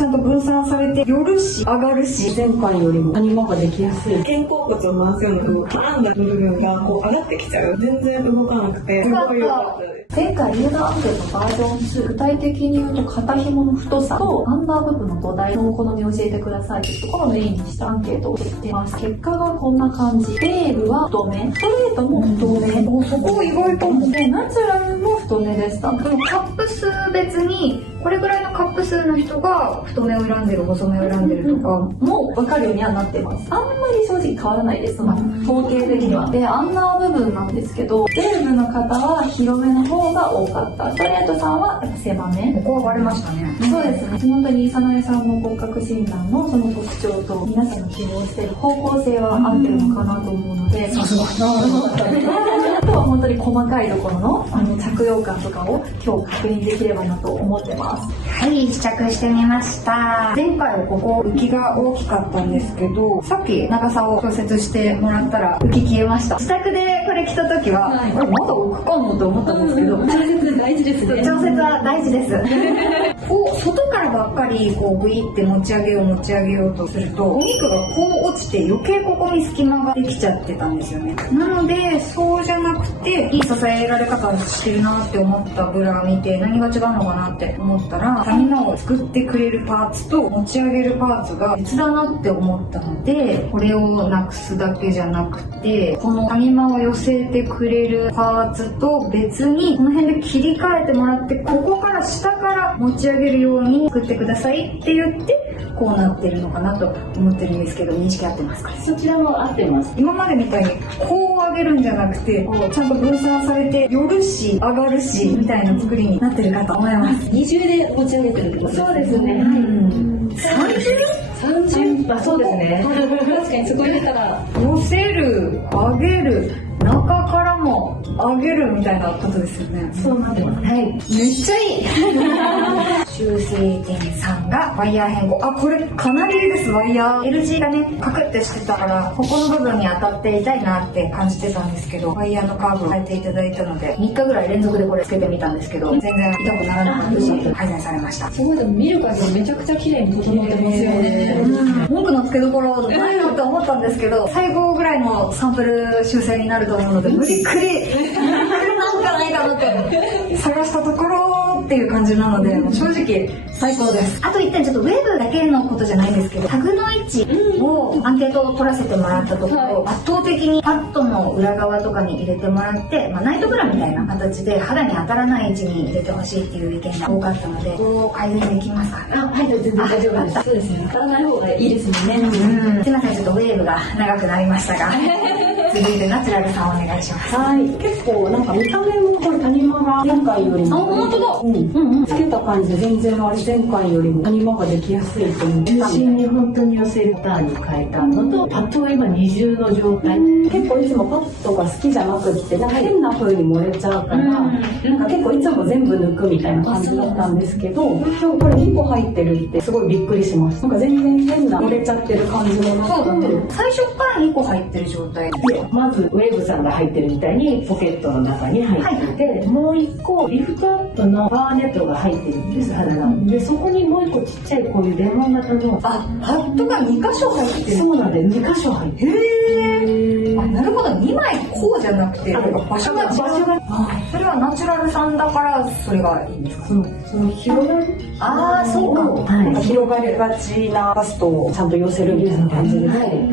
ちゃんと分散されて寄るし上がるし、前回よりも谷間ができやすい。肩甲骨を回すように絡んだ部分がこう上がってきちゃう。全然動かなくてすごい良かったです。前回リーダーアンケートバージョン2、具体的に言うと肩紐の太さとアンダー部分の土台のお好みを教えてくださいというところをメインにしたアンケートを取ってます。結果がこんな感じ。ベールは太め、ストレートも太め、そこ意外とでナチュラルも太めでした。でもカップ数別にこれぐらいのカップ数の人が太めを選んでる、細めを選んでるとかも分かるようにはなってます。あんまり正直変わらないです。統計的には。で、アンダー部分なんですけど、ベールの方は広めの方が多かった。ストレートさんは狭め。ここは割れましたね。そうですね。本当に早苗さんの骨格診断のその特徴と皆さんの希望している方向性は合ってるのかなと思うので、さすが。あとは本当に細かいところの着用感とかを今日確認できればなと思ってます。はい、試着してみました。前回はここ浮きが大きかったんですけど、さっき長さを調節してもらったら浮き消えました。自宅でこれ着た時は、はい、まだ浮くかもと思ったんですけど、調節大事ですね。調節は大事です。外からばっかりこうグイって持ち上げようとすると、お肉がこう落ちて余計ここに隙間ができちゃってたんですよね。なのでそうじゃなくて、いい支えられ方してるなって思ったブラ見て、何が違うのかなって思ったら、谷間を作ってくれるパーツと持ち上げるパーツが別だなって思ったので、これをなくすだけじゃなくて、この谷間を寄せてくれるパーツと別にこの辺で切り替えてもらって、ここから下から持ち上げるように作ってくださいって言って、こうなってるのかなと思ってるんですけど、認識合ってますか？そちらも合ってます。今までみたいにこう上げるんじゃなくて、こうちゃんと分散されて寄るし上がるしみたいな作りになってるかと思います。二重で持ち上げてるってことですね。そうですね。30？あ、そうですね。確かにそこ入れたら寄せる、上げる、中からも上げるみたいなことですよね。そうなってます。はい、めっちゃいい。修正点3がワイヤー変更。あ、これかなりいいです。ワイヤー L 字がねカクってしてたから、ここの部分に当たって痛いなって感じてたんですけど、ワイヤーのカーブを変えていただいたので、3日ぐらい連続でこれつけてみたんですけど、全然痛くならなかったし改善されました。すごい。でも見る限りめちゃくちゃ綺麗に整ってますよね。文句のつけどころないなと思ったんですけど、最後ぐらいのサンプル修正になると思うので、無理くりなんかないかなって探したところっていう感じなので、正直最高です。あと1点、ちょっとウェーブだけのことじゃないんですけど、タグの位置をアンケートを取らせてもらったところ、圧倒的にパッドの裏側とかに入れてもらって、ナイトブラみたいな形で肌に当たらない位置に入れてほしいっていう意見が多かったので、どう改善できますか？はい、全然大丈夫です。そうですね。当たらない方がいいですもんね。すいません、ちょっとウェーブが長くなりましたが続いてナチュラルさんお願いします。はい、結構なんか見た目もこれ谷間が前回よりも、本当だ、つけた感じで全然あれ前回よりも谷間ができやすいと思って、中心に本当に寄せるパターンに変えたのと、パッドは今二重の状態。結構いつもパッドが好きじゃなくって、なんか変な風に漏れちゃうから、なんか結構いつも全部抜くみたいな感じだったんですけど、今日これ2個入ってるってすごいびっくりします。なんか全然変な漏れちゃってる感じもなくて、最初から2個入ってる状態で、まずウェーブさんが入ってるみたいにポケットの中に入ってて、もう1個リフトアップのバーネットが入ってるんです、肌が。でそこにもう1個ちっちゃいこういうレモン型のパッドが2箇所入ってる。そうなんで2箇所入ってる。なるほど、2枚こうじゃなくて場所が違う。それはナチュラルさんだからそれがいいんですか？その広がる、そうか、なんか広がりがちなバストをちゃんと寄せるみたいな感じで、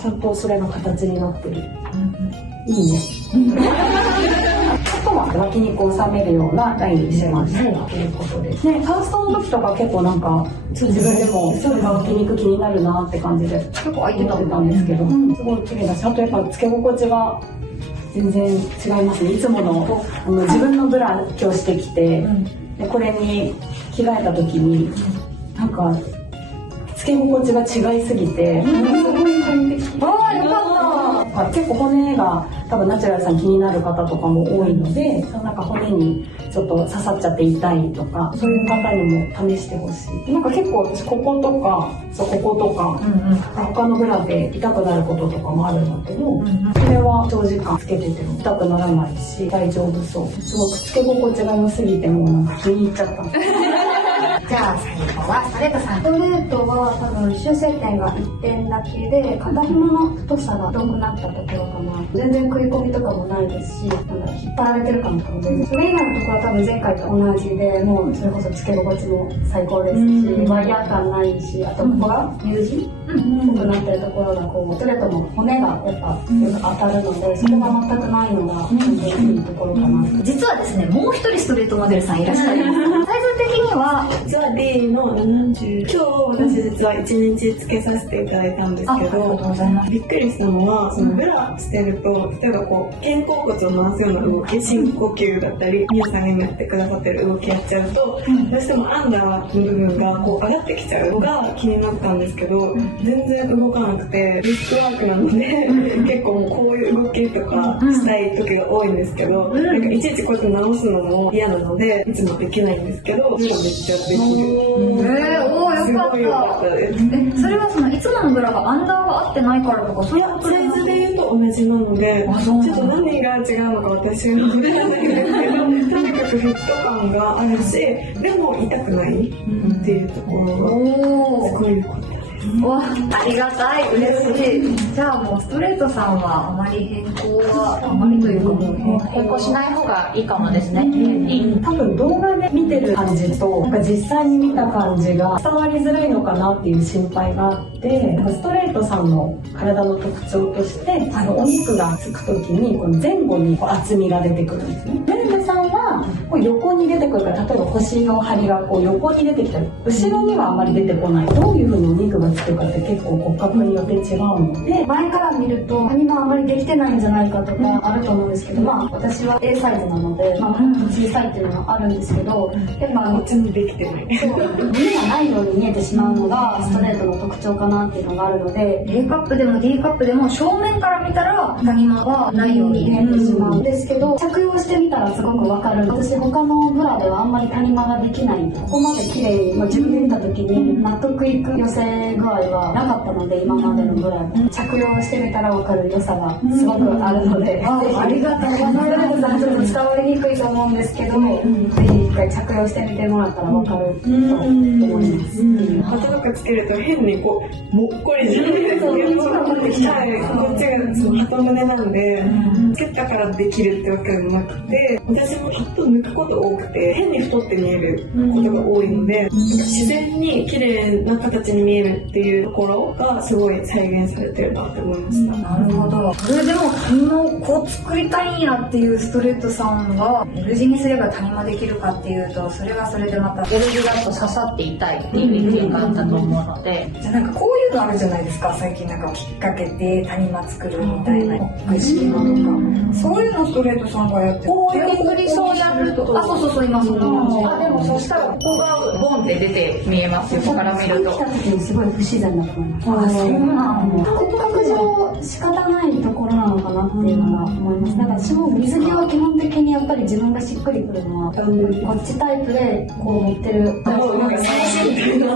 ちゃんとそれが形になってる。いいね。あとは脇肉を収めるようなラインにしてます。ということですね。ファーストの時とか結構なんか自分でもそれが脇肉気になるなって感じで結構空いてたんですけど、すごい綺麗だし、あとやっぱつけ心地が全然違いますね。いつもの自分のブラ今日してきて、でこれに着替えた時になんかつけ心地が違いすぎて、すごい快適。よかった。結構骨が多分ナチュラルさん気になる方とかも多いので、なんか骨にちょっと刺さっちゃって痛いとか、そういう方にも試してほしい。なんか結構私こことかこことか、他のブラで痛くなることとかもあるんだけど、それは長時間つけてても痛くならないし大丈夫そう。すごくつけ心地が良すぎてもうなんか気に入っちゃった。じゃあ最後はストレートさん。ストレートは多分修正点が1点だけで、肩紐の太さが太くなったところかな。全然食い込みとかもないですし、引っ張られてる感とかも全然。それ以外のところは多分前回と同じで、もうそれこそつけ心地も最高ですし、ワイヤー感ないし、あとここが U 字っぽくなってるところがこう、ストレートも骨がやっぱよく当たるので、それが全くないのが本当にいいところかな。実はですね、もう一人ストレートモデルさんいらっしゃいます。サイズ的には、実は D の70。今日私実は1日つけさせていただいたんですけありがとうど、ございます。びっくりしたのは、そのブラしてると、例えばこう、肩甲骨を回すような動き、深呼吸だったり、皆さんが今やってくださってる動きやっちゃうと、どうしてもアンダーの部分がこう上がってきちゃうのが気になったんですけど、全然動かなくて、リスクワークなので、結構もうこういう動きとかしたい時が多いんですけど、なんかいちいちこうやって直すのも嫌なので、いつもできないんですけど、めっちゃできる。おー、すよかごい良かっったです。た。それはそのいつものブラがアンダーが合ってないからとか、そういうことサイズで言うと同じなので、ちょっと何が違うのか私は分からないんですけど、とにかくフィット感があるし、でも痛くないっていうところがすごい良かったです。わ、ありがたい、嬉しい。じゃあもうストレートさんはあまり変更は、あまりというかもう変更しない方がいいかもですね。多分動画で見てる感じとなんか実際に見た感じが伝わりづらいのかなっていう心配があって、ストレートさんの体の特徴として、お肉がつく時にこの前後にこう厚みが出てくるんですね。メルメさんはこう横に出てくるから、例えば腰の張りがこう横に出てきたり、後ろにはあまり出てこない。どういうふうにお肉がつくかって結構骨格によって違うので、前から見ると谷間あまりできてないんじゃないかとかあると思うんですけど、まあ私は A サイズなので、まあもっと小さいっていうのがあるんですけど、やっぱこっちもできてない。胸がないように見えてしまうのがストレートの特徴かなっていうのがあるので、 A カップでも D カップでも正面から見たら谷間がないように見えてしまうんですけど、着用してみたらすごくわかる。私他のブラではあんまり谷間ができない。ここまで綺麗に、まあ、自分で見た時に納得いく寄せ具合はなかったので、今までのブラ着用してみたらわかる良さがすごくあるので、ありがとうございます。ちょっと伝わりにくいと思うんですけど、ぜひ一回着用してみてもらったらわかると思います。肩とかつけると変にこうもっこりじゃないですか。はい、こっちがその肩胸なんで、つけたからできるってわけでもなくて、私もきっと抜くこと多くて変に太って見えることが多いので、自然に綺麗な形に見えるっていうところがすごい再現されてるなって思いました。なるほど。それでも谷間をこう作りたいんやっていうストレートさんが L 字にすれば谷間できるかっていうと、それはそれでまた L 字だと刺さって痛いっていう意見があったと思うので、じゃあなんかこういうのあるじゃないですか、最近なんかきっかけて谷間作るみたいな儀式のとか、そういうのストレートさんがやってる。こういう振りそうやると、あ、そう今そんな感じ。あ、でもそしたらここがボンって出て見えますよ、横から見ると。来た時にすごい不自然だと思います。あ、そうなんだ。骨格上仕方ないところなのかなっていうのが思います。だから私も水着は基本的にやっぱり自分がしっくりくるのは、こっちタイプでこう持ってる。なんか最新の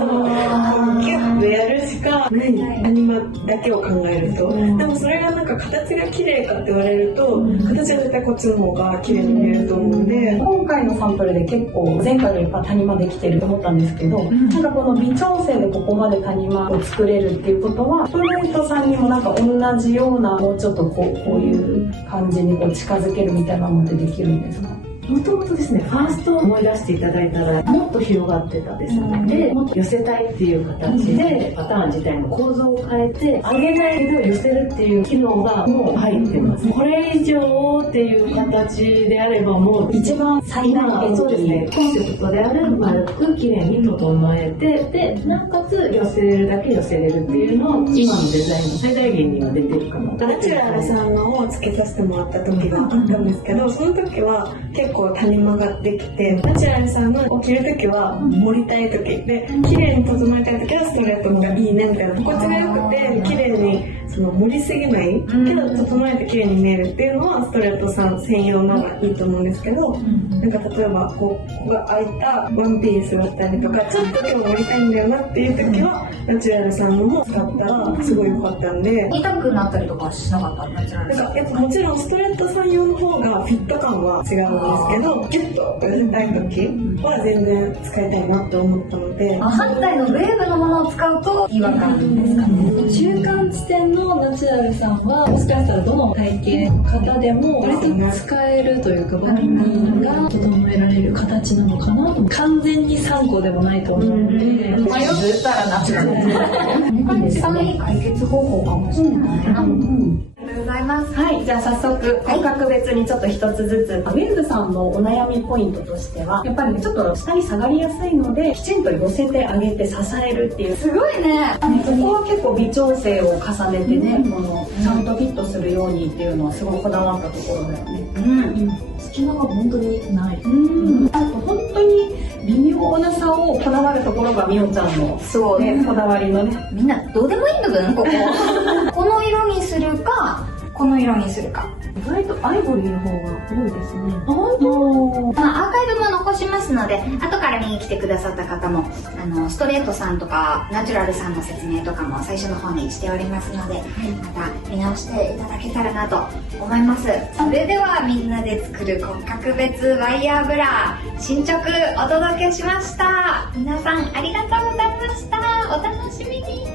キュッとやるしかないアニマだけを考えると、でもそれがなんか形が綺麗かって言われると、形は絶対こっちの方が綺麗に見えると思うんで、今回のサンプルで結構前回より谷間できてると思ったんですけど、なんかこの微調整でここまで谷間を作れるっていうことは、ストレートさんにもなんか同じような、もうちょっとこういう感じにこう近づけるみたいなのってできるんですか？もともとですね、ファーストを思い出していただいたらもっと広がってたですので、もっと寄せたいっていう形でパターン自体の構造を変えて、上げないけど寄せるっていう機能がもう入ってます。これ以上っていう形であればもう一番最大限そうですね、コンセプトである丸く綺麗に整えて、でなおかつ寄せれるだけ寄せれるっていうのを今のデザインの最大限には出てるかな。ナチュラルさんのをつけさせてもらった時があったんですけど、その時は結構谷間ができて、ナチュラルさんの着る時は盛りたい時で、綺麗に整えたい時はストレートのがいいねみたいな、心地が良くて綺麗にその盛りすぎないけど整えて綺麗に見えるっていうのはストレートさん専用なのがいいと思うんですけど、なんか例えばここが開いたワンピースだったりとか、ちょっと今日盛りたいんだよなっていう時はナチュラルさんのも使ったらすごい良かったんで。痛くなったりとかはしなかったナチュラルさん。なんかやっぱもちろんストレートさん用の方がフィット感は違うんですけど、ギュッと寄せたい時は全然使いたいなって思ったので、反対のウェーブのものを使うと違和感ですかね。中間地点のナチュラルさんはもしかしたらどの体型の方でも割と使えるというか、ボディが整えられる形なのかなと。完全に参考でもないと思うので、迷ったらナチュラル一番いい解決方法かもしれないな。ありがとうございます。はい、じゃあ早速骨格別にちょっと一つずつ、ウェルズさんのお悩みポイントとしては、やっぱりちょっと下に下がりやすいのできちんと寄せてあげて支えるっていう、すごいね。ここは結構微調整を重ねてね、このちゃんとフィットするようにっていうのはすごいこだわったところだよね。隙間が本当にない。あと本当に微妙な差をこだわるところがみおちゃんのそうね、こだわりのね。みんなどうでもいいんだけどね、ここ。この色にするか、この色にするか。意外とアイボリーの方が多いですね。アーカイブも残しますので、後から見に来てくださった方もストレートさんとかナチュラルさんの説明とかも最初の方にしておりますので、また見直していただけたらなと思います。それではみんなで作る骨格別ワイヤーブラ進捗お届けしました。皆さんありがとうございました。お楽しみに。